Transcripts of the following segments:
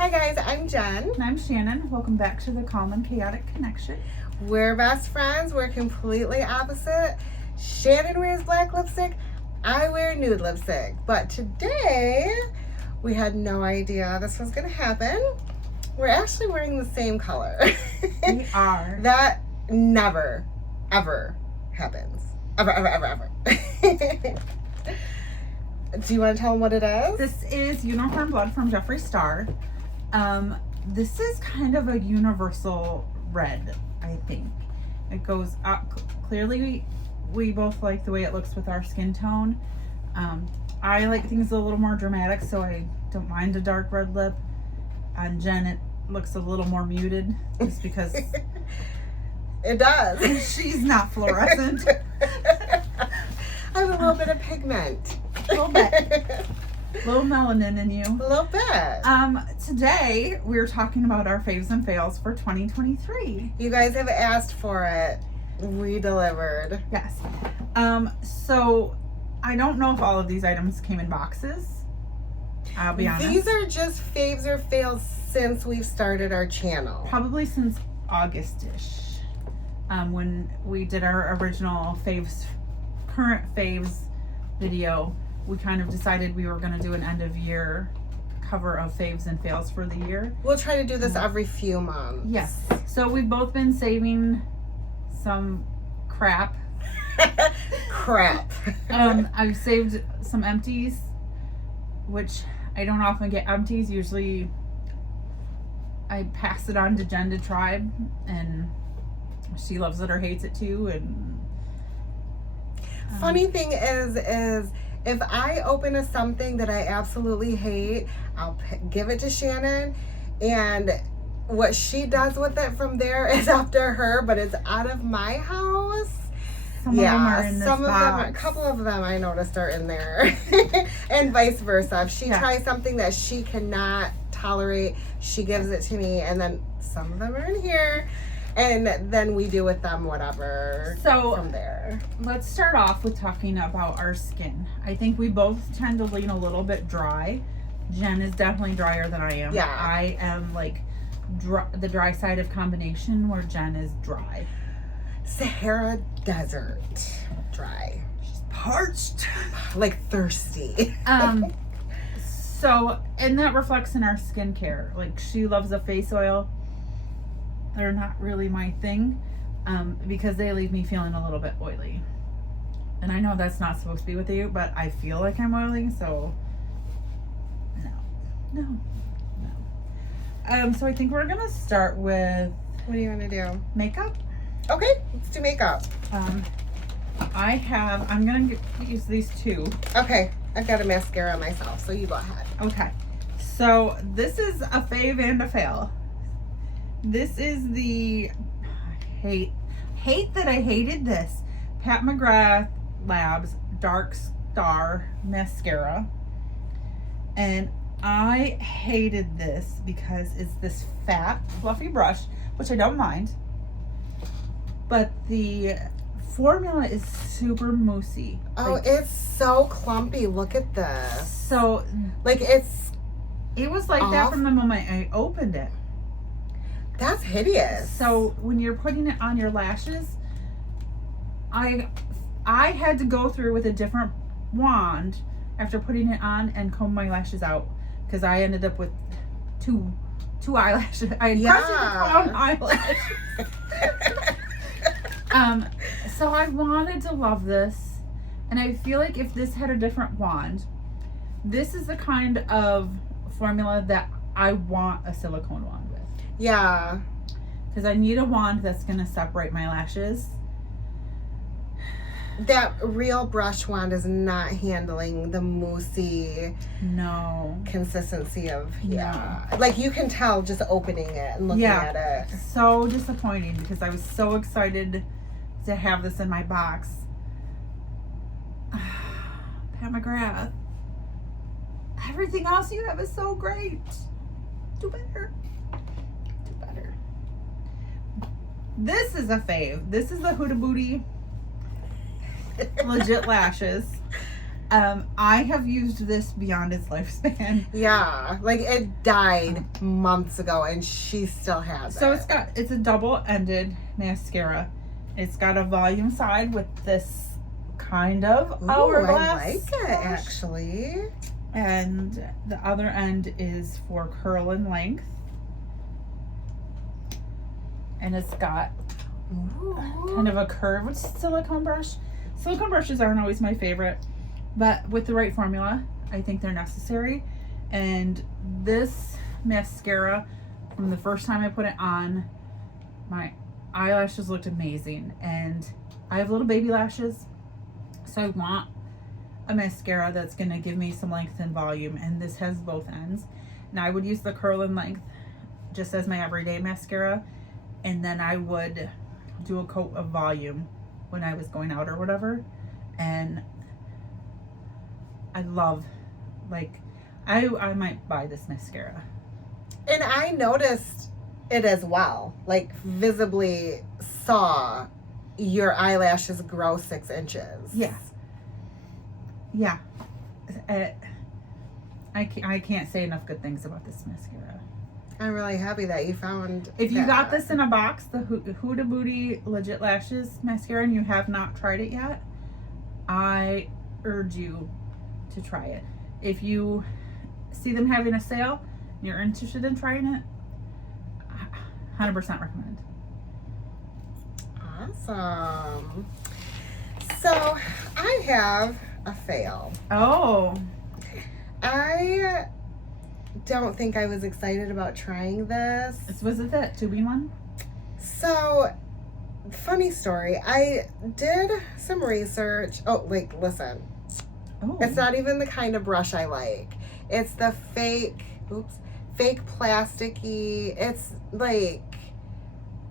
Hi guys, I'm Jen. And I'm Shannon. Welcome back to the Calm and Chaotic Connection. We're best friends. We're completely opposite. Shannon wears black lipstick. I wear nude lipstick. But today, we had no idea this was going to happen. We're actually wearing the same color. We are. That never, ever happens. Ever, ever, ever, ever. Do you want to tell them what it is? This is Unicorn Blood from Jeffree Star. This is kind of a universal red, I think. It goes up. Clearly, we both like the way it looks with our skin tone. I like things a little more dramatic, so I don't mind a dark red lip. On Jen, it looks a little more muted, just because it does. She's not fluorescent. I have a little bit of pigment. A little bit. Little melanin in you. A little bit. Today we're talking about our faves and fails for 2023. You guys have asked for it. We delivered. Yes. So I don't know if all of these items came in boxes. I'll be honest. These are just faves or fails since we've started our channel. Probably since August-ish. When we did our original current faves video, we kind of decided we were going to do an end of year cover of faves and fails for the year. We'll try to do this every few months. Yes. So we've both been saving some crap. Crap. I've saved some empties, which I don't often get empties. Usually I pass it on to Jen to try, and she loves it or hates it too. And funny thing is if I open something that I absolutely hate, I'll give it to Shannon, and what she does with it from there is up to her, but it's out of my house. Some of them are in this box. A couple of them I noticed are in there. And vice versa. If she tries something that she cannot tolerate, she gives it to me, and then some of them are in here. And then we do with them whatever from there. Let's start off with talking about our skin. I think we both tend to lean a little bit dry. Jen is definitely drier than I am. Yeah. I am like the dry side of combination, where Jen is dry. Sahara Desert dry. She's parched. Like thirsty. So, and that reflects in our skincare. Like, she loves a face oil. They're not really my thing, because they leave me feeling a little bit oily. And I know that's not supposed to be with you, but I feel like I'm oily, so no. So I think we're gonna start with, what do you want to do? Makeup. Okay, let's do makeup. I'm gonna use these two. Okay, I've got a mascara myself, so you go ahead. Okay, so this is a fave and a fail. This is the hate that I hated this Pat McGrath Labs Dark Star mascara, and I hated this because it's this fat fluffy brush, which I don't mind, but the formula is super moussey. Oh, like, it's so clumpy. Look at this. So like it was like that from the moment I opened it. That's hideous. So when you're putting it on your lashes, I had to go through with a different wand after putting it on and comb my lashes out, because I ended up with two eyelashes. I had crown eyelashes. So I wanted to love this, and I feel like if this had a different wand, this is the kind of formula that I want a silicone wand with. Yeah. Because I need a wand that's going to separate my lashes. That real brush wand is not handling the moussey consistency of, like you can tell just opening it and looking at it. So disappointing, because I was so excited to have this in my box. Pat McGrath, everything else you have is so great. Do better. This is a fave. This is the Huda Booty Legit Lashes. I have used this beyond its lifespan. Yeah, like it died months ago and she still has So it. it's a double-ended mascara. It's got a volume side with this kind of Ooh, hourglass I like it brush. actually. And the other end is for curl and length. And it's got kind of a curved silicone brush. Silicone brushes aren't always my favorite, but with the right formula, I think they're necessary. And this mascara, from the first time I put it on, my eyelashes looked amazing. And I have little baby lashes, so I want a mascara that's going to give me some length and volume, and this has both ends. Now I would use the curl and length just as my everyday mascara, and then I would do a coat of volume when I was going out or whatever. And I love, like, I might buy this mascara. And I noticed it as well, like visibly saw your eyelashes grow 6 inches. Yeah. I can't say enough good things about this mascara. I'm really happy that you found If you that. got this in a box, the Huda Beauty Legit Lashes mascara, and you have not tried it yet, I urge you to try it. If you see them having a sale and you're interested in trying it, 100% recommend. Awesome. So I have a fail. Oh. I don't think I was excited about trying this. Was it that tubing one? So, funny story. I did some research. Oh, like, listen. Oh. It's not even the kind of brush I like. It's the fake plasticky, it's like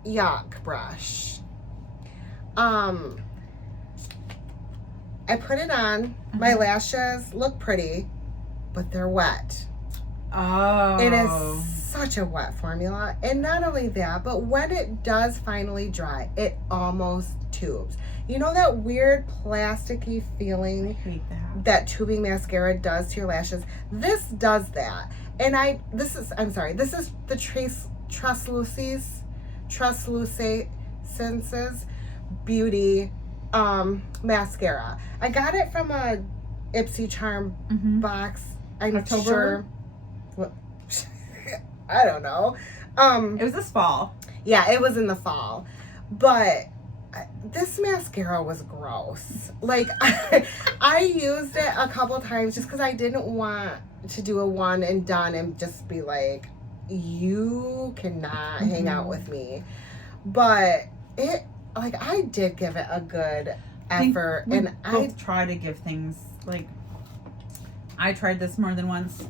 yuck brush. I put it on. My lashes look pretty, but they're wet. Oh. It is such a wet formula. And not only that, but when it does finally dry, it almost tubes. You know that weird plasticky feeling I hate that tubing mascara does to your lashes? This does that. And this is the Translucences Beauty mascara. I got it from a Ipsy Charm box. I'm October? sure. What? I don't know. It was this fall. Yeah, it was in the fall. But this mascara was gross. Like, I used it a couple times just because I didn't want to do a one and done and just be like, you cannot hang out with me. But I did give it a good effort. And I try to give things, like, I tried this more than once.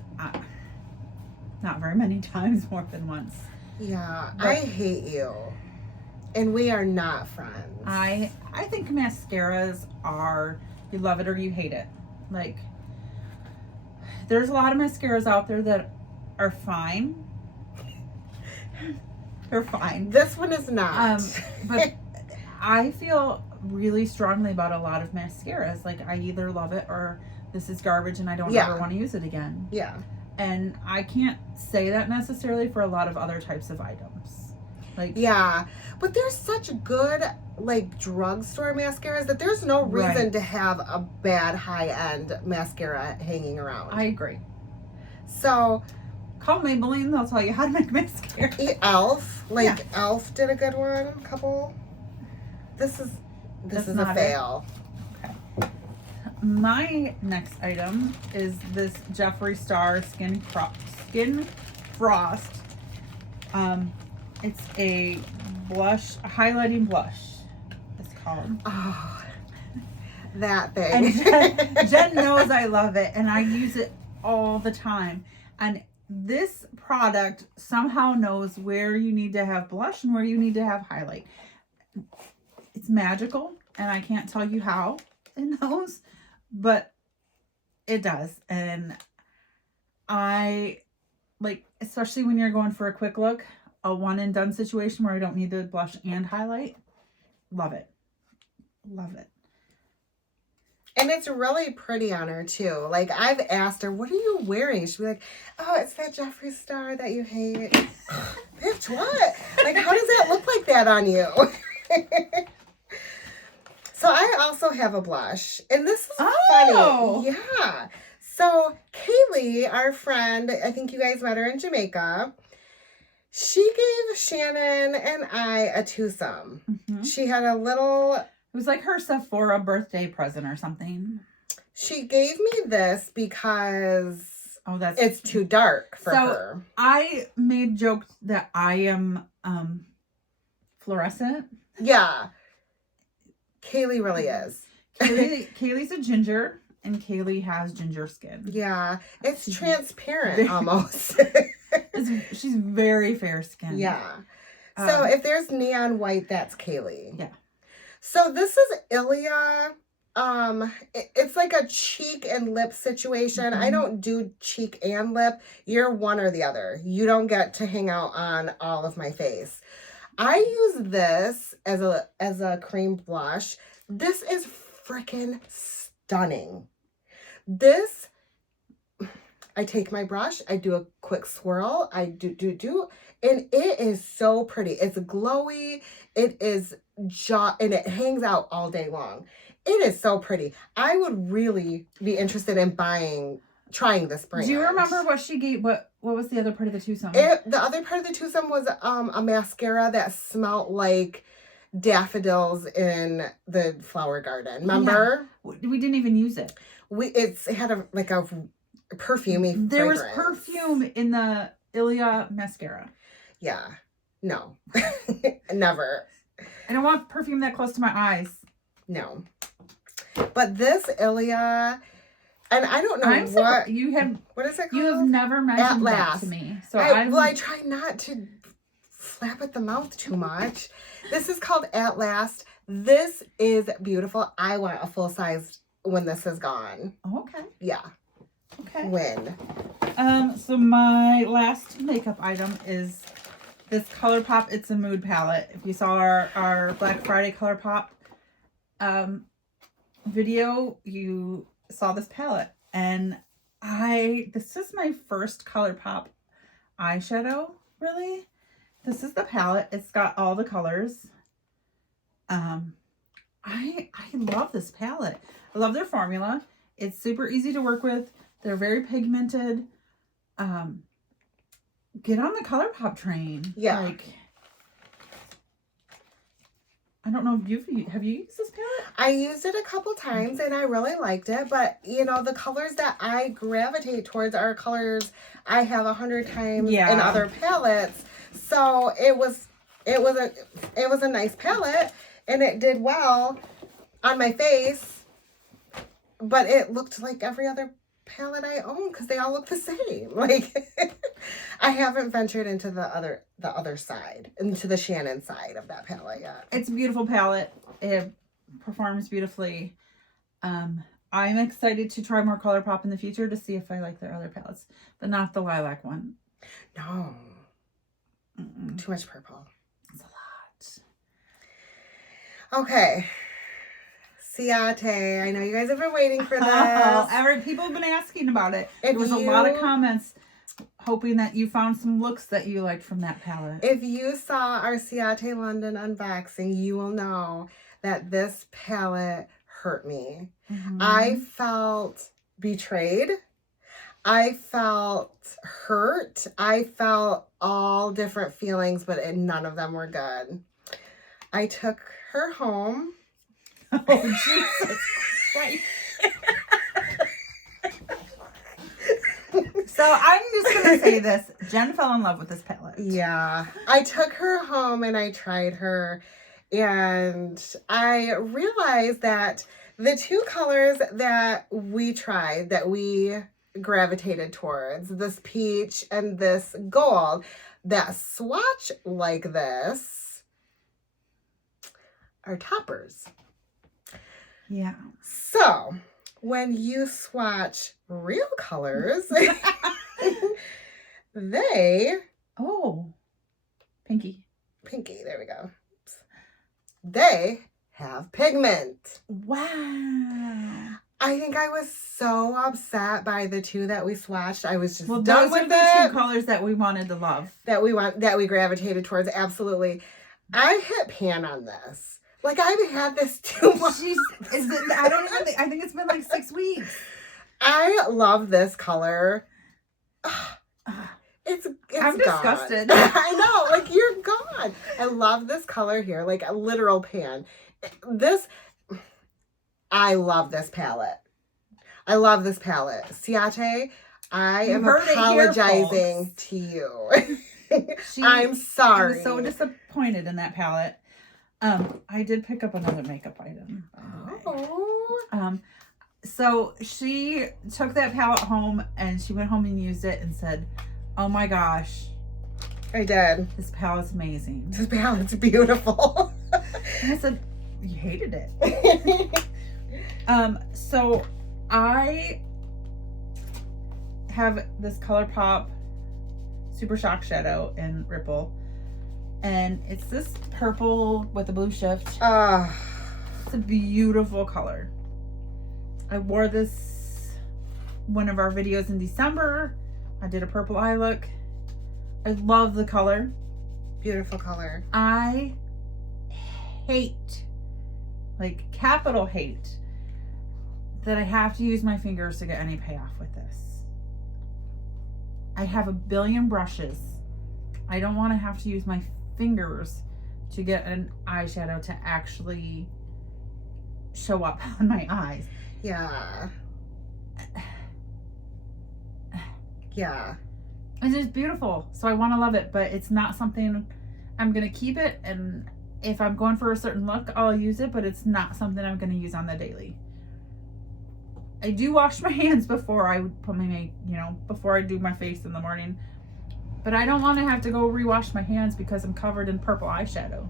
Not very many times, more than once. Yeah, but I hate you. And we are not friends. I think mascaras are, you love it or you hate it. Like, there's a lot of mascaras out there that are fine. They're fine. This one is not. But I feel really strongly about a lot of mascaras. Like, I either love it or this is garbage and I don't ever want to use it again. Yeah. And I can't say that necessarily for a lot of other types of items. Like, yeah, but there's such good, like, drugstore mascaras that there's no reason to have a bad high-end mascara hanging around. I agree. So, call Maybelline, they'll tell you how to make mascara. Elf, Elf did a good one, a couple. This is a fail. Okay. My next item is this Jeffree Star Skin Frost. It's a blush, a highlighting blush. It's called. Oh, that thing. And Jen knows I love it, and I use it all the time. And this product somehow knows where you need to have blush and where you need to have highlight. It's magical, and I can't tell you how it knows, but it does. And I like, especially when you're going for a quick look, a one and done situation where I don't need the blush and highlight. Love it. Love it. And it's really pretty on her too. Like I've asked her, "What are you wearing?" She'd be like, "Oh, it's that Jeffree Star that you hate." Bitch, what? Like, how does that look like that on you? So I also have a blush, and this is Oh. funny. Yeah. So Kaylee, our friend, I think you guys met her in Jamaica. She gave Shannon and I a twosome. Mm-hmm. She had a little. It was like her Sephora birthday present or something. She gave me this because that's it's too dark for her. I made jokes that I am fluorescent. Yeah. Kaylee really is. Kaylee's a ginger, and Kaylee has ginger skin. Yeah. It's transparent almost. She's very fair skinned. Yeah. So if there's neon white, that's Kaylee. Yeah. So this is Ilia. It's like a cheek and lip situation. I don't do cheek and lip. You're one or the other. You don't get to hang out on all of my face. I use this as a cream blush. This is freaking stunning. This, I take my brush, I do a quick swirl, I do, and it is so pretty. It's glowy, it is and it hangs out all day long. It is so pretty. I would really be interested in trying this brand. Do you remember what she gave? What was the other part of the twosome? The other part of the twosome was a mascara that smelled like daffodils in the flower garden. Remember? Yeah. We didn't even use it. It had a perfumey. There fragrance. was perfume in the Ilia mascara. Yeah. No. Never. I don't want perfume that close to my eyes. No. But this Ilia, and I don't know what is it called? You have never mentioned that to me. So I try not to flap at the mouth too much. This is called At Last. This is beautiful. I want a full size when this is gone. Okay. Yeah. Okay. When? So my last makeup item is this ColourPop It's a Mood palette. If you saw our Black Friday ColourPop video, you saw this palette. And this is my first ColourPop eyeshadow, really. This is the palette. It's got all the colors. I love this palette. I love their formula. It's super easy to work with. They're very pigmented. Get on the ColourPop train. Yeah. Like, I don't know if have you used this palette? I used it a couple times and I really liked it, but the colors that I gravitate towards are colors I have 100 times in other palettes. So it was a nice palette and it did well on my face, but it looked like every other palette I own because they all look the same. Like I haven't ventured into the other side, into the Shannon side of that palette yet. It's a beautiful palette. It performs beautifully. I'm excited to try more ColourPop in the future to see if I like their other palettes, but not the lilac one. No. Too much purple. It's a lot. Okay. Ciate. I know you guys have been waiting for this. People have been asking about it. There was a lot of comments hoping that you found some looks that you liked from that palette. If you saw our Ciate London unboxing, you will know that this palette hurt me. Mm-hmm. I felt betrayed. I felt hurt. I felt all different feelings, but none of them were good. I took her home. Oh, Jesus Christ. So I'm just going to say this. Jen fell in love with this palette. Yeah. I took her home and I tried her. And I realized that the two colors that we tried, that we gravitated towards, this peach and this gold, that swatch like this, are toppers. Yeah. So when you swatch real colors, they... Oh. Pinky. There we go. Oops. They have pigment. Wow. I think I was so upset by the two that we swatched. I was just Well, done those are with the it. two colors that we wanted to love. That we gravitated towards. Absolutely. I hit pan on this. Like, I've had this too much. I think it's been like 6 weeks. I love this color. It's I'm gone. disgusted. I know, like, you're gone. I love this color here, like a literal pan. I love this palette. I love this palette. Siate, I am apologizing to you. I'm sorry. I was so disappointed in that palette. I did pick up another makeup item, by the way. Oh. So she took that palette home and she went home and used it and said, "Oh my gosh, I did. This palette's amazing. This palette's beautiful." And I said, "You hated it." So I have this ColourPop Super Shock Shadow in Ripple, and it's this purple with a blue shift. It's a beautiful color. I wore this one of our videos in December. I did a purple eye look. I love the color. Beautiful color. I hate, like capital hate, that I have to use my fingers to get any payoff with this. I have a billion brushes. I don't want to have to use my fingers to get an eyeshadow to actually show up on my eyes. Yeah. Yeah. It's just beautiful. So I want to love it, but it's not something I'm going to keep it. And if I'm going for a certain look, I'll use it, but it's not something I'm going to use on the daily. I do wash my hands before I put my before I do my face in the morning. But I don't want to have to go rewash my hands because I'm covered in purple eyeshadow.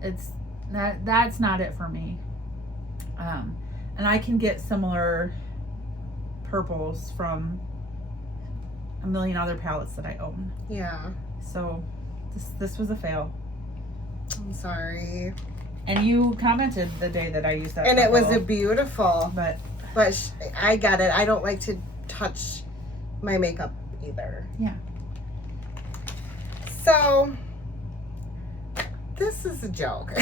That's not it for me. And I can get similar purples from a million other palettes that I own. Yeah. So this was a fail. I'm sorry. And you commented the day that I used that. And it was a beautiful. But I get it. I don't like to touch my makeup either. Yeah. So this is a joke.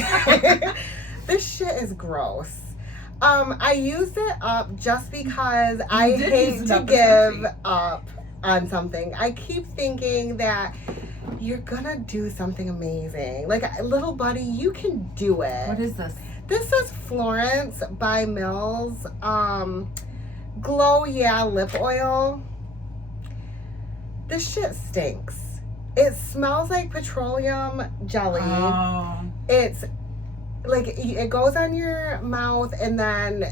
This shit is gross. I used it up just because I hate to give up on something. I keep thinking that you're gonna do something amazing. Like, little buddy, you can do it. What is this? This is Florence by Mills Glow Yeah Lip Oil. This shit stinks. It smells like petroleum jelly. Oh. It's like, it goes on your mouth and then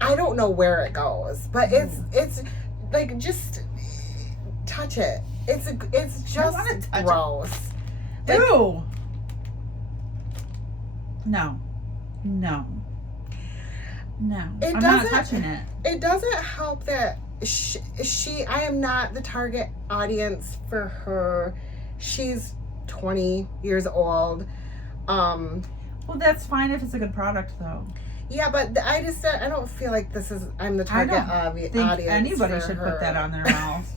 I don't know where it goes, but it's like, just touch it. It's just gross. Like, ew. No. I'm not touching it. It doesn't help that I am not the target audience for her. She's 20 years old. Well, that's fine if it's a good product, though. Yeah, but I don't feel like I'm the target audience. Anybody should put that on their mouth.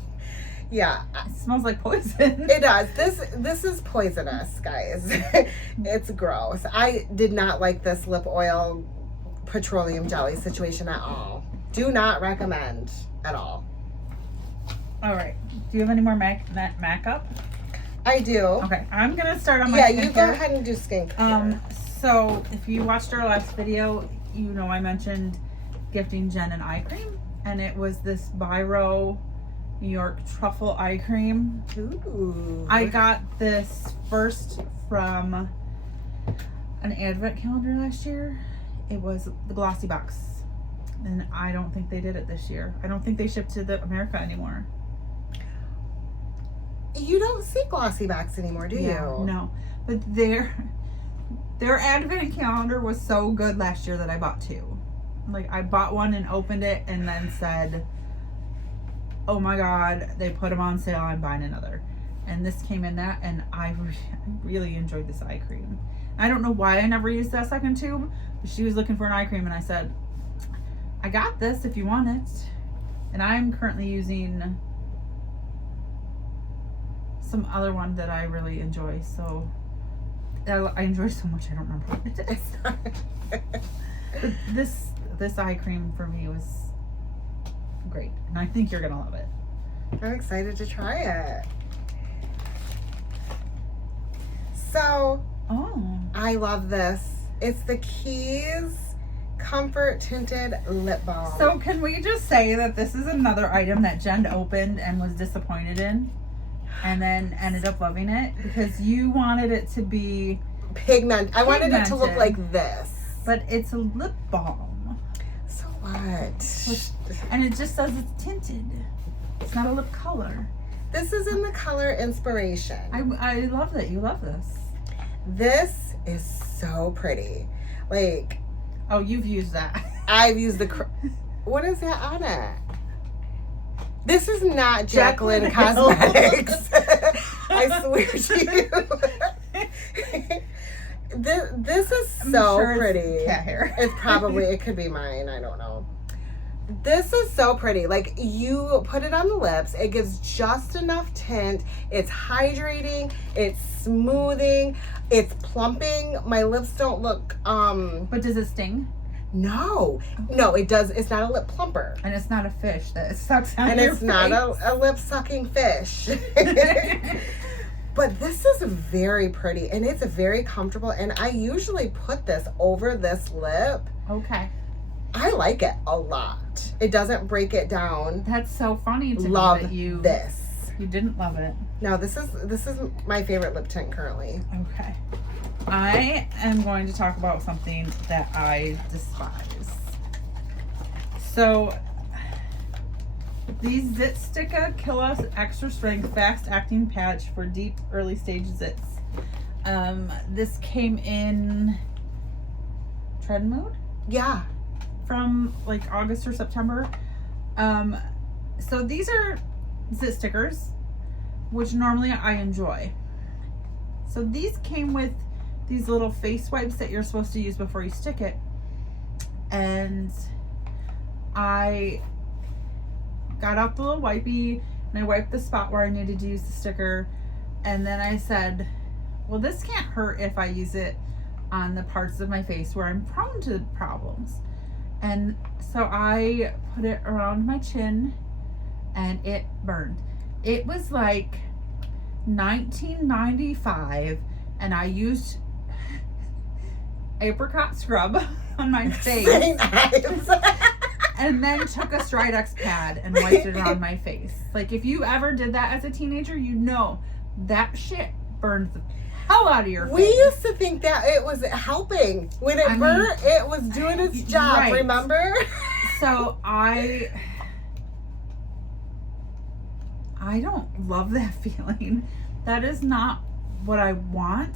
Yeah. It smells like poison. It does. This is poisonous, guys. It's gross. I did not like this lip oil petroleum jelly situation at all. Do not recommend at all. All right. Do you have any more makeup? I do. Okay. I'm going to start on my skincare. You go ahead and do skincare. So if you watched our last video, you know I mentioned gifting Jen an eye cream, and it was this Biro New York Truffle Eye Cream. Ooh. I got this first from an advent calendar last year. It was the glossy box, and I don't think they did it this year. I don't think they ship to America anymore. You don't see glossy box anymore, do you? No, but their advent calendar was so good last year that I bought two. Like, I bought one and opened it and then said, oh my god, they put them on sale, I'm buying another. And this came in that, and I really enjoyed this eye cream. I don't know why I never used that second tube. But she was looking for an eye cream, and I said, I got this if you want it. And I'm currently using some other one that I really enjoy. So I enjoy so much I don't remember what it is. But this eye cream for me was great, and I think you're gonna love it. I'm excited to try it. So, I love this. It's the Keys Comfort Tinted Lip Balm. So can we just say that this is another item that Jen opened and was disappointed in, and then ended up loving it because you wanted it to be pigment. I wanted it to look like this. But it's a lip balm. So what? And it just says it's tinted. It's not a lip color. This is in the color Inspiration. I love that you love this. This is so pretty. Like, oh, you've used that. I've used what is that on it? This is not Jacqueline Cosmetics. I swear to you. This is so pretty. It's cat hair. It could be mine. I don't know. This is so pretty. Like, you put it on the lips. It gives just enough tint. It's hydrating. It's smoothing. It's plumping. My lips don't look, But does it sting? No. No, it does. It's not a lip plumper. And it's not a fish that sucks on and your it's face. not a lip sucking fish. But this is very pretty, and it's very comfortable, and I usually put this over this lip. Okay. I like it a lot. It doesn't break it down. That's so funny to love me that you didn't love it. No, this is my favorite lip tint currently. Okay. I am going to talk about something that I despise. So these Zit Sticka Killa Extra Strength Fast Acting Patch for Deep Early Stage Zits. This came in Tread Mode? Yeah. From like August or September. So these are zit stickers, which normally I enjoy. So these came with these little face wipes that you're supposed to use before you stick it. And I got out the little wipey and I wiped the spot where I needed to use the sticker. And then I said, well, this can't hurt if I use it on the parts of my face where I'm prone to problems. And so I put it around my chin and it burned. It was like 1995 and I used apricot scrub on my face. And then took a Stridex pad and wiped it around my face. Like, if you ever did that as a teenager, you know that shit burns the hell out of your face. We used to think that it was helping. When it burnt, it was doing its job, right. Remember? So I don't love that feeling. That is not what I want.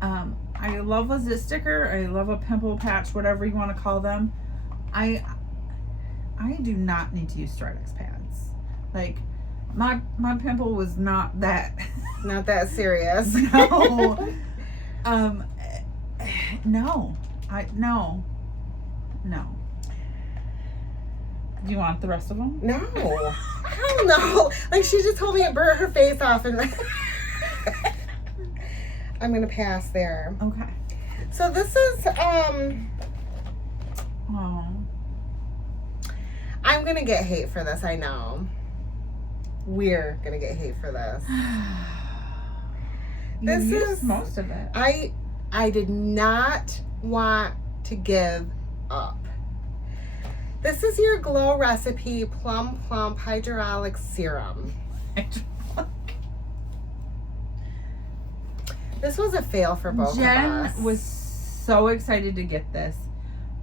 I love a zit sticker. I love a pimple patch, whatever you want to call them. I do not need to use Stridex pads. Like, my pimple was not that not that serious. No. No. Do you want the rest of them? No. Hell no. Like, she just told me it burnt her face off and I'm gonna pass there. Okay. So this is I'm gonna get hate for this, I know. We're gonna get hate for this. This is most of it. I did not want to give up. This is your Glow Recipe Plum Plump Hydraulic Serum. This was a fail for both of us. Jen was so excited to get this.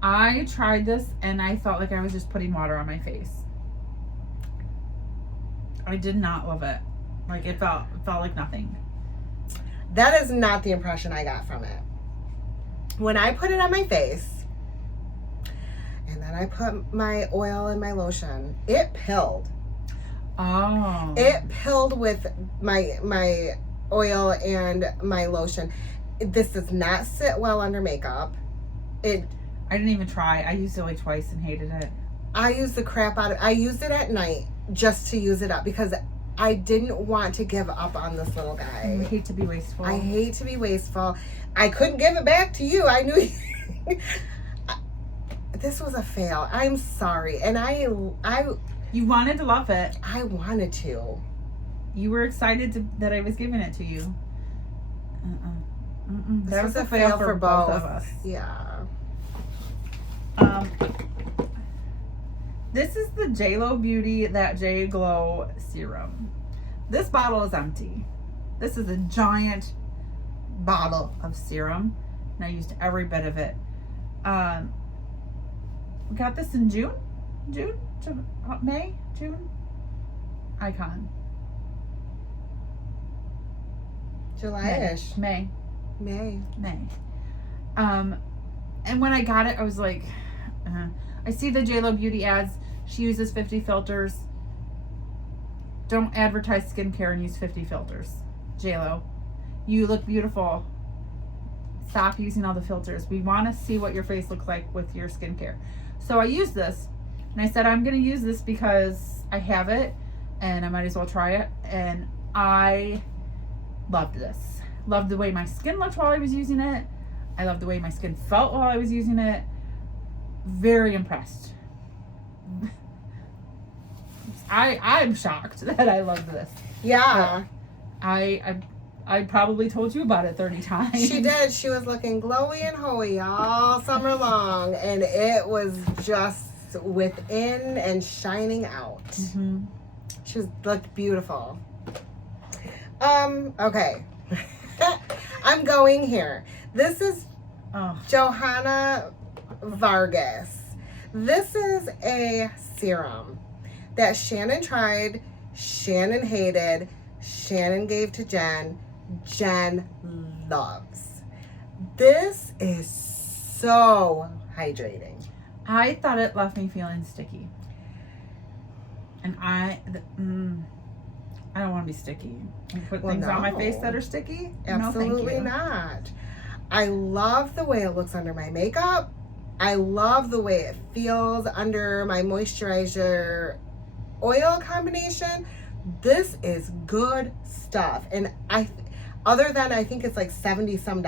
I tried this and I felt like I was just putting water on my face. I did not love it. Like, it felt like nothing. That is not the impression I got from it. When I put it on my face, and then I put my oil and my lotion, it pilled. Oh. It pilled with my oil and my lotion. This does not sit well under makeup. I didn't even try. I used it like twice and hated it. I used the crap out of it. I used it at night just to use it up because I didn't want to give up on this little guy. I hate to be wasteful. I hate to be wasteful. I couldn't give it back to you. I knew this was a fail. I'm sorry. And you wanted to love it. I wanted to. You were excited that I was giving it to you. That was a fail for both of us. Yeah. This is the JLo Beauty That J Glow Serum. This bottle is empty. This is a giant bottle of serum, and I used every bit of it. We got this in June, May, June. Icon. July-ish. May. May. And when I got it, I was like, I see the JLo Beauty ads. She uses 50 filters. Don't advertise skincare and use 50 filters. JLo, you look beautiful. Stop using all the filters. We want to see what your face looks like with your skincare. So I used this, and I said I'm going to use this because I have it, and I might as well try it. And I loved this. Loved the way my skin looked while I was using it. I loved the way my skin felt while I was using it. Very impressed. I'm shocked that I loved this. Yeah. I probably told you about it 30 times. She did. She was looking glowy and hoey all summer long, and it was just within and shining out. Mm-hmm. She looked beautiful. Okay. I'm going here. This is Johanna Vargas. This is a serum that Shannon tried, Shannon hated, Shannon gave to Jen, Jen loves. This is so hydrating. I thought it left me feeling sticky. And I don't want to be sticky. And put things on my face that are sticky? Absolutely not. I love the way it looks under my makeup. I love the way it feels under my moisturizer oil combination. This is good stuff. And other than I think it's like $70 some,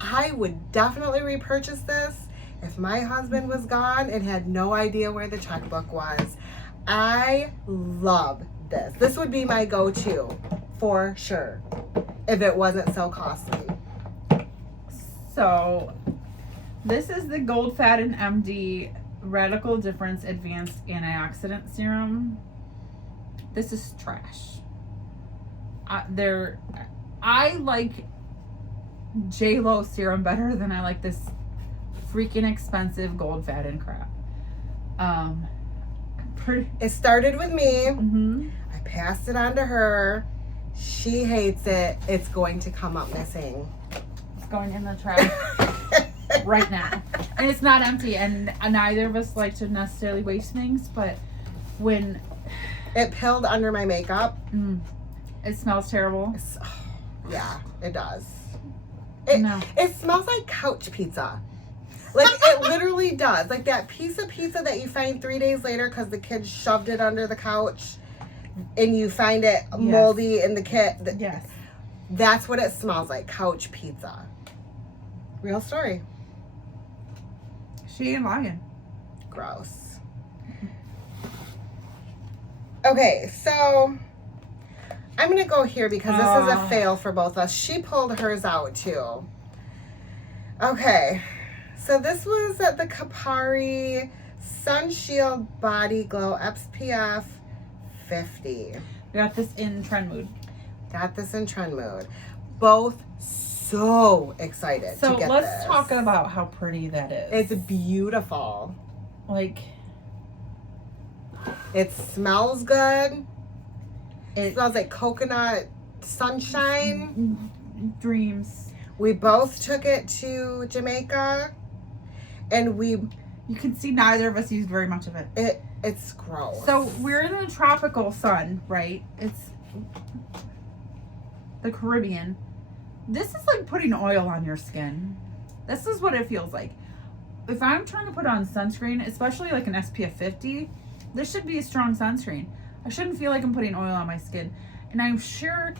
I would definitely repurchase this if my husband was gone and had no idea where the checkbook was. I love this. This would be my go-to for sure if it wasn't so costly. So this is the Gold Fat and MD Radical Difference Advanced Antioxidant Serum. This is trash. I like JLo serum better than I like this freaking expensive Gold Fat and crap. It started with me. Mm-hmm. I passed it on to her. She hates it. It's going to come up missing. It's going in the trash right now. And it's not empty, and neither of us like to necessarily waste things, but when it peeled under my makeup, it smells terrible. Yeah, it does. It smells like couch pizza. Like, it literally does. Like that piece of pizza that you find 3 days later because the kids shoved it under the couch and you find it moldy in the kit. Yes. That's what it smells like. Couch pizza. Real story. She ain't lying. Gross. Okay, so I'm going to go here because this is a fail for both of us. She pulled hers out too. Okay. So this was at the Kapari Sun Shield Body Glow SPF 50. Got this in Trend Mood. Both so excited to get this. So let's talk about how pretty that is. It's beautiful. Like, it smells good. It smells like coconut sunshine. Dreams. We both took it to Jamaica. And you can see neither of us used very much of it. It's gross. So we're in a tropical sun, right? It's the Caribbean. This is like putting oil on your skin. This is what it feels like. If I'm trying to put on sunscreen, especially like an SPF 50, this should be a strong sunscreen. I shouldn't feel like I'm putting oil on my skin. And I'm sure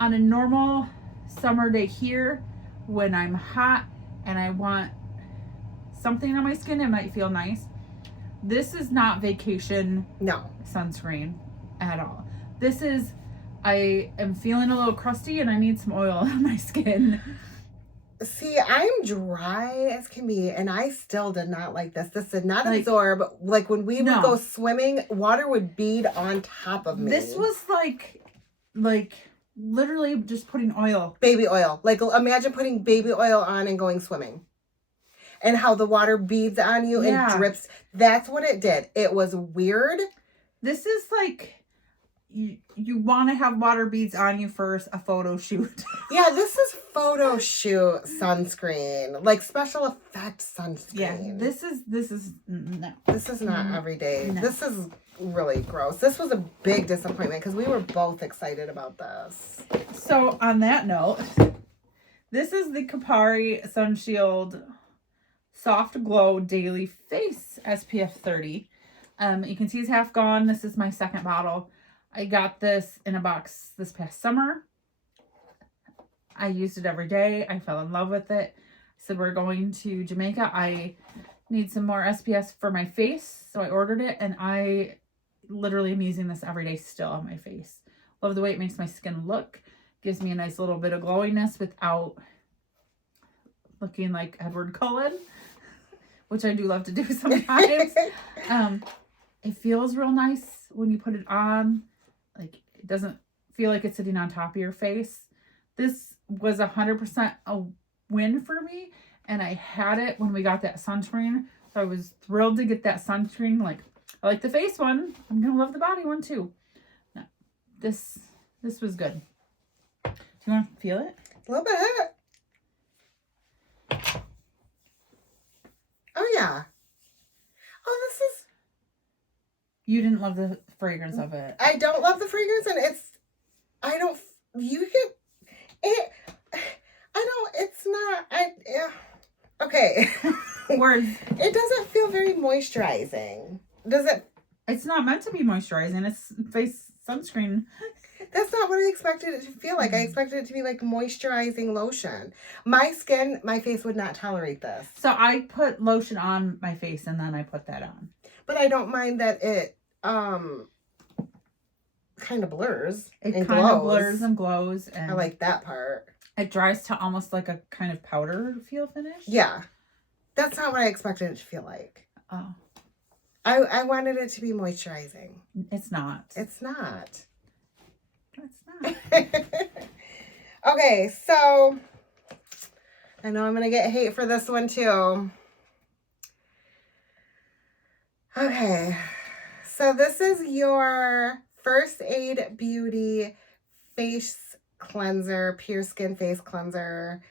on a normal summer day here, when I'm hot and I want something on my skin, it might feel nice. This is not vacation sunscreen at all. This is, I am feeling a little crusty and I need some oil on my skin. See, I'm dry as can be, and I still did not like this. This did not absorb. Like when we would go swimming, water would bead on top of me. This was like literally just putting oil. Baby oil. Like imagine putting baby oil on and going swimming. And how the water beads on you and drips. That's what it did. It was weird. This is like, you want to have water beads on you for a photo shoot. Yeah, this is photo shoot sunscreen. Like special effect sunscreen. Yeah, this is no. This is not everyday. No. This is really gross. This was a big disappointment because we were both excited about this. So on that note, this is the Kapari Sun Shield Soft Glow Daily Face SPF 30. You can see it's half gone. This is my second bottle. I got this in a box this past summer. I used it every day. I fell in love with it. I said we're going to Jamaica. I need some more SPF for my face. So I ordered it and I literally am using this every day still on my face. Love the way it makes my skin look. Gives me a nice little bit of glowiness without looking like Edward Cullen, which I do love to do sometimes. It feels real nice when you put it on. Like, it doesn't feel like it's sitting on top of your face. This was 100% a win for me, and I had it when we got that sunscreen. So I was thrilled to get that sunscreen. Like, I like the face one. I'm gonna love the body one too. No, this was good. Do you want to feel it? A little bit. Oh yeah. Oh, this is. You didn't love the fragrance of it. I don't love the fragrance, and it's. I don't. You get it. I don't. It's not. Yeah. Okay. Words. It doesn't feel very moisturizing. Does it? It's not meant to be moisturizing. It's face sunscreen. That's not what I expected it to feel like. I expected it to be like moisturizing lotion. My skin, my face would not tolerate this. So I put lotion on my face and then I put that on. But I don't mind that it kind of blurs. It kind of blurs and glows. And I like that part. It dries to almost like a kind of powder feel finish. Yeah. That's not what I expected it to feel like. Oh. I wanted it to be moisturizing. It's not. It's not. It's not. Okay, so I know I'm going to get hate for this one too. Okay, so this is your First Aid Beauty Face Cleanser, Pure Skin Face Cleanser.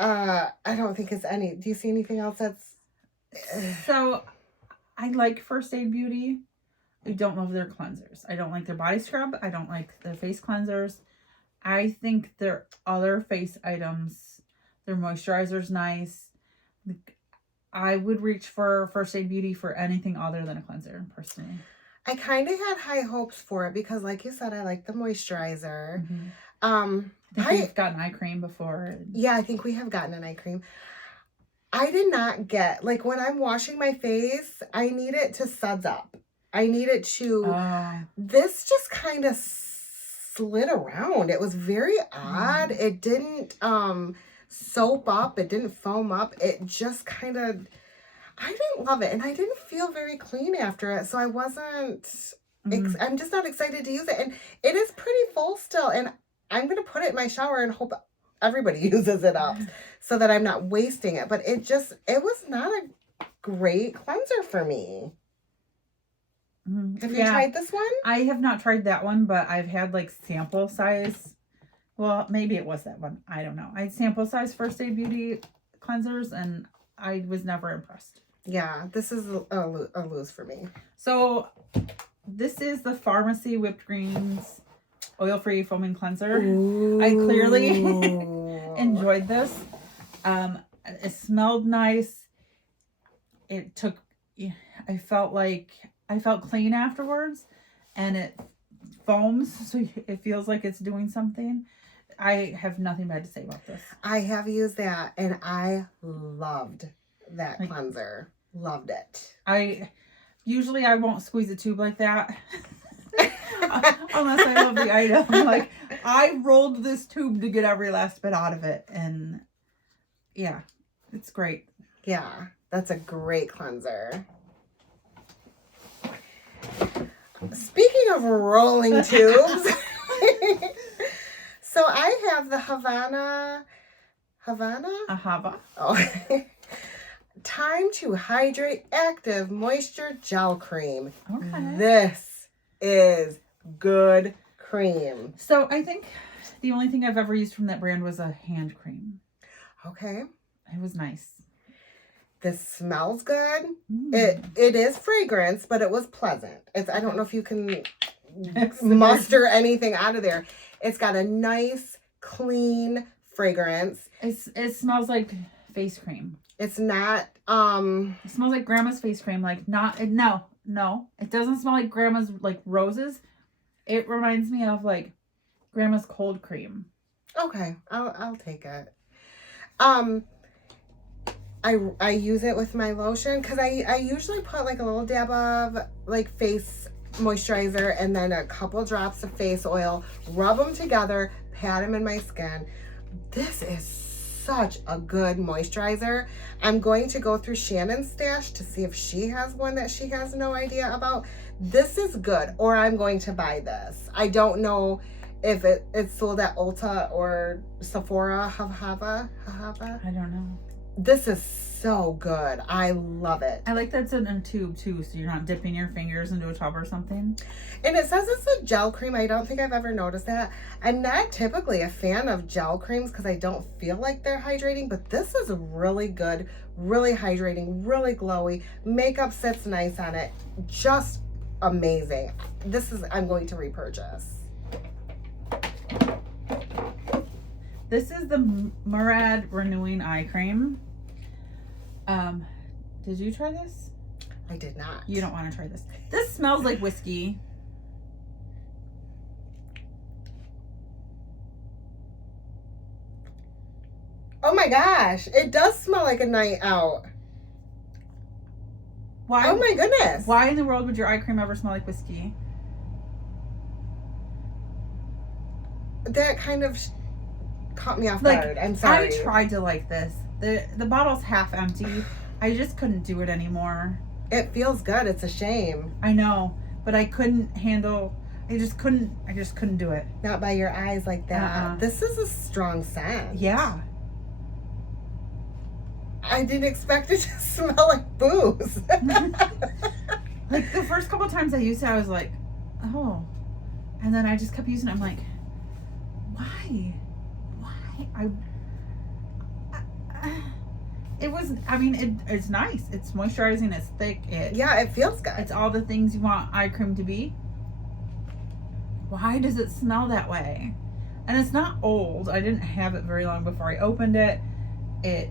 I don't think it's any. Do you see anything else that's... So, I like First Aid Beauty. I don't love their cleansers. I don't like their body scrub. I don't like their face cleansers. I think their other face items, their moisturizer's nice. I would reach for First Aid Beauty for anything other than a cleanser, personally. I kind of had high hopes for it because, like you said, I like the moisturizer. Mm-hmm. I think we've gotten eye cream before. Yeah, I think we have gotten an eye cream. I did not get, like, when I'm washing my face, I need it to suds up. I need it to, this just kind of slid around. It was very odd. It didn't soap up. It didn't foam up. It just kind of, I didn't love it. And I didn't feel very clean after it. So I wasn't, I'm just not excited to use it. And it is pretty full still. And I'm going to put it in my shower and hope everybody uses it up so that I'm not wasting it. But it was not a great cleanser for me. Have you tried this one? I have not tried that one, but I've had like sample size. Well, maybe it was that one. I don't know. I had sample size First Aid Beauty cleansers and I was never impressed. Yeah, this is a lose for me. So this is the Pharmacy Whipped Greens oil-free foaming cleanser. Ooh. I clearly enjoyed this. It smelled nice. It took, I felt clean afterwards, and it foams, so it feels like it's doing something. I have nothing bad to say about this. I have used that, and I loved that cleanser. Loved it. Usually I won't squeeze a tube like that. Unless I love the item. Like, I rolled this tube to get every last bit out of it, and yeah, it's great. Yeah, that's a great cleanser. Speaking of rolling tubes, so I have the Havana. Ahava. Oh, Time to Hydrate Active Moisture Gel Cream. Okay. This is good cream. So I think the only thing I've ever used from that brand was a hand cream. Okay. It was nice. This smells good. It is fragrance, but it was pleasant. I don't know if you can muster anything out of there. It's got a nice, clean fragrance. It smells like face cream. It's not It smells like grandma's face cream. Like, no. It doesn't smell like grandma's like roses. It reminds me of like grandma's cold cream. Okay, I'll take it. I use it with my lotion because I usually put like a little dab of like face moisturizer and then a couple drops of face oil, rub them together, pat them in my skin. This is such a good moisturizer. I'm going to go through Shannon's stash to see if she has one that she has no idea about. This is good, or I'm going to buy this. I don't know if it's sold at Ulta or Sephora. Havava. I don't know. This is so good. I love it. I like that it's in a tube too, so you're not dipping your fingers into a tub or something. And it says it's a gel cream. I don't think I've ever noticed that. I'm not typically a fan of gel creams because I don't feel like they're hydrating, but this is really good, really hydrating, really glowy. Makeup sits nice on it. Just amazing. I'm going to repurchase. This is the Murad Renewing Eye Cream. Did you try this? I did not. You don't want to try this. This smells like whiskey. Oh my gosh, it does smell like a night out. Why? Oh my goodness. Why in the world would your eye cream ever smell like whiskey? That kind of caught me off guard. I'm sorry. I tried to like this. The bottle's half empty. I just couldn't do it anymore. It feels good. It's a shame. I know, but I couldn't handle. I just couldn't do it. Not by your eyes like that. This is a strong scent. Yeah. I didn't expect it to smell like booze. Like the first couple times I used it, I was like, oh, and then I just kept using it. I'm like, why? It was. I mean, it's nice. It's moisturizing. It's thick. Yeah, it feels good. It's all the things you want eye cream to be. Why does it smell that way? And it's not old. I didn't have it very long before I opened it. It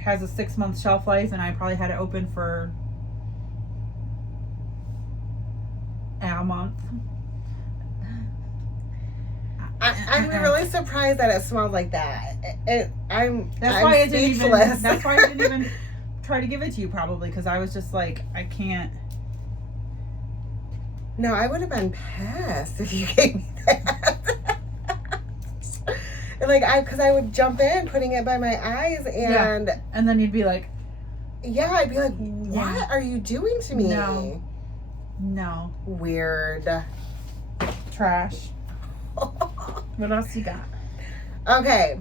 has a 6-month shelf life, and I probably had it open for a month. I'm really surprised that it smells like that. That's why I didn't even try to give it to you, probably, because I was just like, I can't. No, I would have been pissed if you gave me that. Because I would jump in putting it by my eyes and then you'd be like, yeah, I'd be like, what are you doing to me? No. Weird. Trash. What else you got? Okay,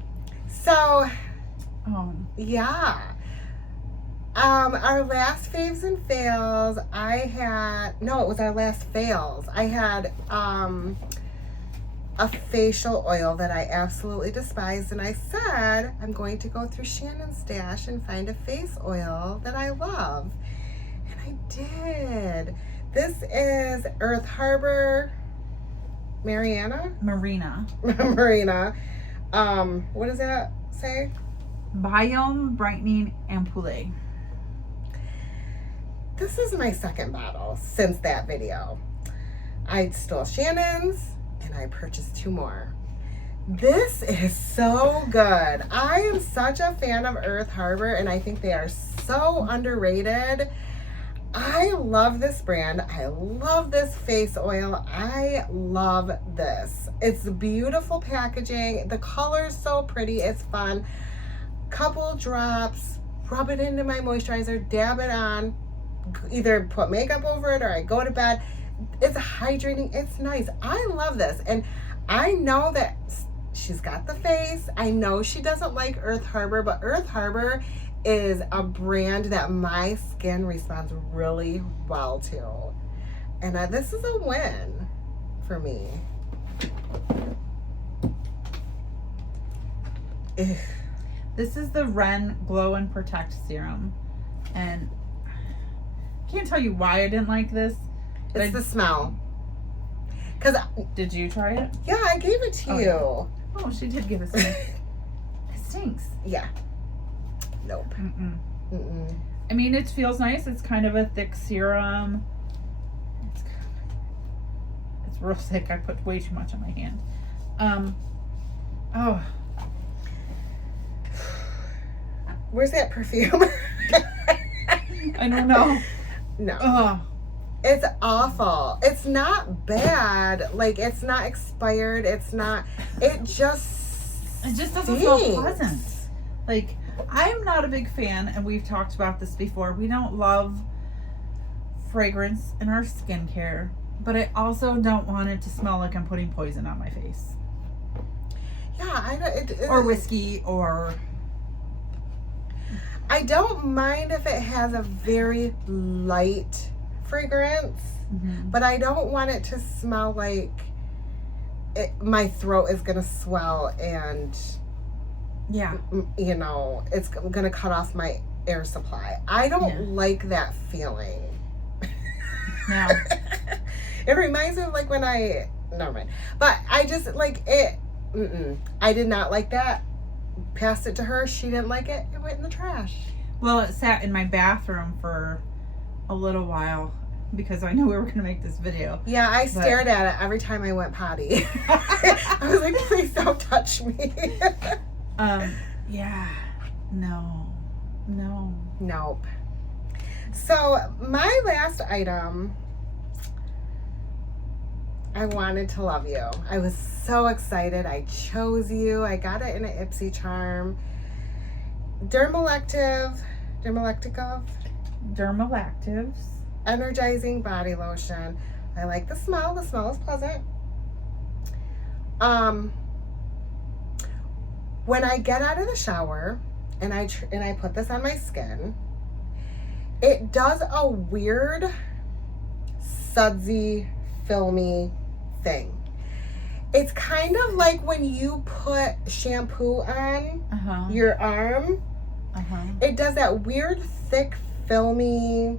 so yeah. Our last faves and fails, it was our last fails. I had a facial oil that I absolutely despised, and I said I'm going to go through Shannon's stash and find a face oil that I love, and I did. This is Earth Harbor Mariana? Marina. Marina. What does that say? Biome Brightening Ampoule. This is my second bottle since that video. I stole Shannon's and I purchased 2 more. This is so good. I am such a fan of Earth Harbor and I think they are so underrated. I love this brand. I love this face oil. I love this. It's beautiful packaging. The color is so pretty. It's fun. Couple drops, rub it into my moisturizer, dab it on, either put makeup over it or I go to bed. It's hydrating. It's nice. I love this. And I know that she's got the face. I know she doesn't like Earth Harbor, but Earth Harbor is a brand that my skin responds really well to. And this is a win for me. Ugh. This is the Ren Glow and Protect Serum. And I can't tell you why I didn't like this. It's the smell. Cause Did you try it? yeah, I gave it to you. Oh, she did give us some. It stinks. Yeah. Nope. Mm-mm. Mm-mm. I mean, it feels nice. It's kind of a thick serum. It's real thick. I put way too much on my hand. Oh, Where's that perfume? I don't know. No. Oh, It's awful. It's not bad. Like, it's not expired. It just doesn't smell stinks. pleasant. Like, I'm not a big fan, and we've talked about this before. We don't love fragrance in our skincare, but I also don't want it to smell like I'm putting poison on my face. Yeah, Or whiskey, or... I don't mind if it has a very light fragrance, but I don't want it to smell like my throat is gonna swell and Yeah. you know, it's gonna cut off my air supply. I don't like that feeling. No. It reminds me of like when never mind. But I just like it. I did not like that. Passed it to her. She didn't like it. It went in the trash. Well, it sat in my bathroom for a little while because I knew we were going to make this video. Yeah, I stared at it every time I went potty. I was like, please don't touch me. Yeah. No. Nope. So my last item, I wanted to love you. I was so excited. I chose you. I got it in an Ipsy charm. Dermalactives energizing body lotion. I like the smell. The smell is pleasant. When I get out of the shower and I put this on my skin, it does a weird sudsy, filmy thing. It's kind of like when you put shampoo on your arm. It does that weird, thick, filmy.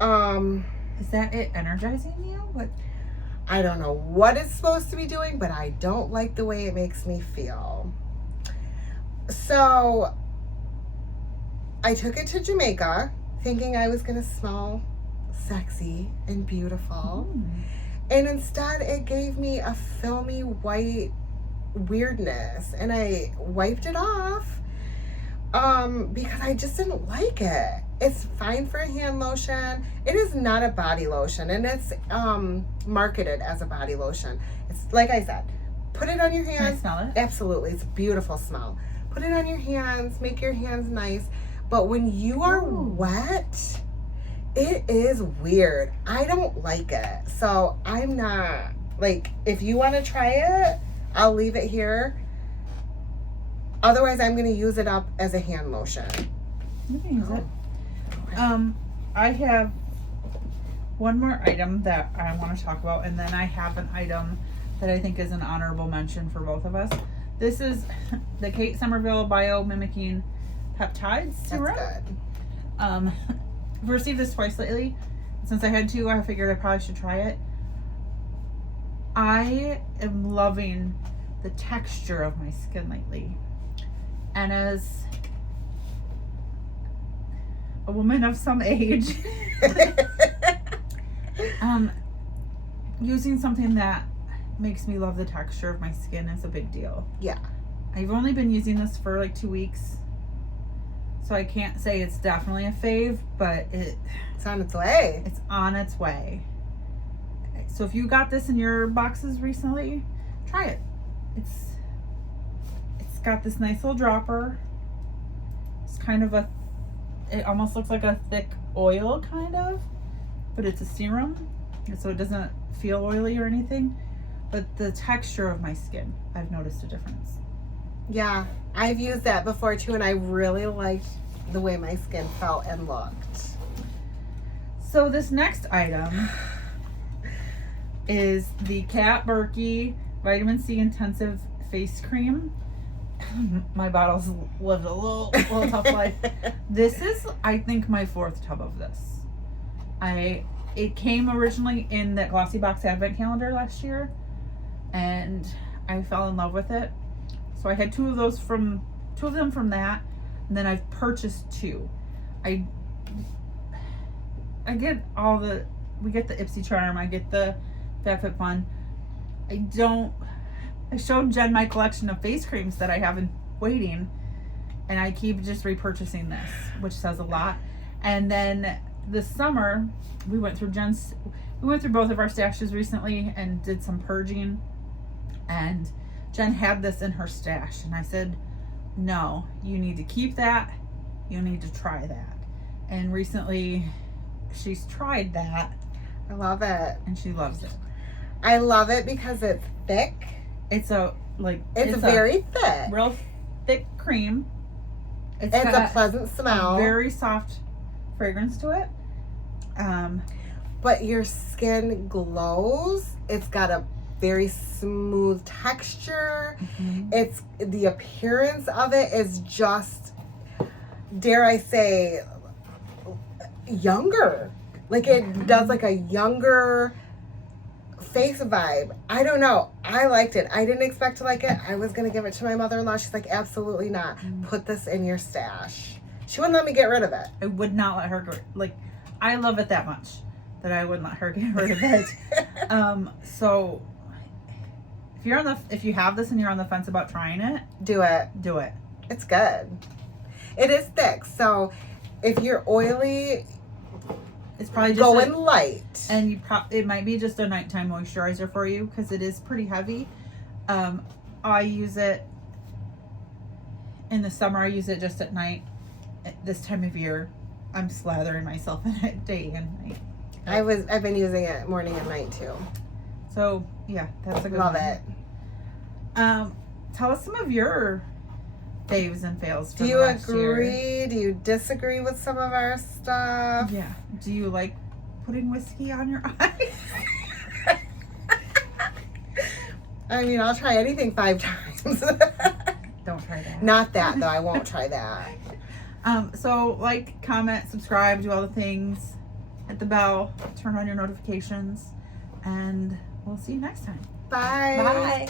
Is that it energizing you? What? I don't know what it's supposed to be doing, but I don't like the way it makes me feel. So I took it to Jamaica thinking I was going to smell sexy and beautiful. And instead it gave me a filmy white weirdness. And I wiped it off because I just didn't like it. It's fine for a hand lotion. It is not a body lotion, and it's marketed as a body lotion. It's like I said, put it on your hands. Can I smell it? Absolutely. It's a beautiful smell. Put it on your hands, make your hands nice. But when you are wet, it is weird. I don't like it. So I'm not, like, if you want to try it, I'll leave it here. Otherwise, I'm going to use it up as a hand lotion. You can use it. I have one more item that I want to talk about, and then I have an item that I think is an honorable mention for both of us. This is the Kate Somerville Biomimicking Peptides Serum. That's good. I've received this twice lately. Since I had 2, I figured I probably should try it. I am loving the texture of my skin lately. And as a woman of some age, using something that makes me love the texture of my skin is a big deal. Yeah. I've only been using this for like 2 weeks, so I can't say it's definitely a fave, but It's on its way. it's on its way. So if you got this in your boxes recently, try it. It's got this nice little dropper. It's kind of it almost looks like a thick oil kind of, but it's a serum, and so it doesn't feel oily or anything. But the texture of my skin, I've noticed a difference. Yeah, I've used that before too, and I really liked the way my skin felt and looked. So this next item is the Kat Berkey Vitamin C Intensive Face Cream. My bottle's lived a little tough life. This is, I think, my 4th tub of this. It came originally in that Glossy Box Advent Calendar last year, and I fell in love with it. So I had 2 of them from that, and then I've purchased 2. I get we get the Ipsy Charm, I get the FabFitFun. I showed Jen my collection of face creams that I have in waiting, and I keep just repurchasing this, which says a lot. And then this summer, we went through both of our stashes recently and did some purging, and Jen had this in her stash, and I said, no, you need to keep that. You need to try that. And recently she's tried that. I love it. And she loves it. I love it because it's thick. It's It's very thick. real thick cream. It's a pleasant smell. Very soft fragrance to it. But your skin glows. It's got a very smooth texture. Mm-hmm. It's the appearance of it is just, dare I say, younger. Like it does like a younger face vibe. I don't know. I liked it. I didn't expect to like it. I was gonna give it to my mother-in-law. She's like, absolutely not. Put this in your stash. She wouldn't let me get rid of it. I would not let her go. I love it that much that I wouldn't let her get rid of it. So if you have this and you're on the fence about trying it, Do it. do it. It's good. It is thick. So if you're oily, It's probably just go in light. and it might be just a nighttime moisturizer for you because it is pretty heavy. I use it in the summer. I use it just at night. At this time of year, I'm slathering myself in it day and night. I've been using it morning and night too. So yeah, that's a good Love one. it. Tell us some of your faves and fails Do from you last year. agree? Do you disagree with some of our stuff? Yeah. Do you like putting whiskey on your eyes? I mean, I'll try anything 5 times. Don't try that. Not that though. I won't try that. So like, comment, subscribe, do all the things. Hit the bell, turn on your notifications, and we'll see you next time. Bye. Bye.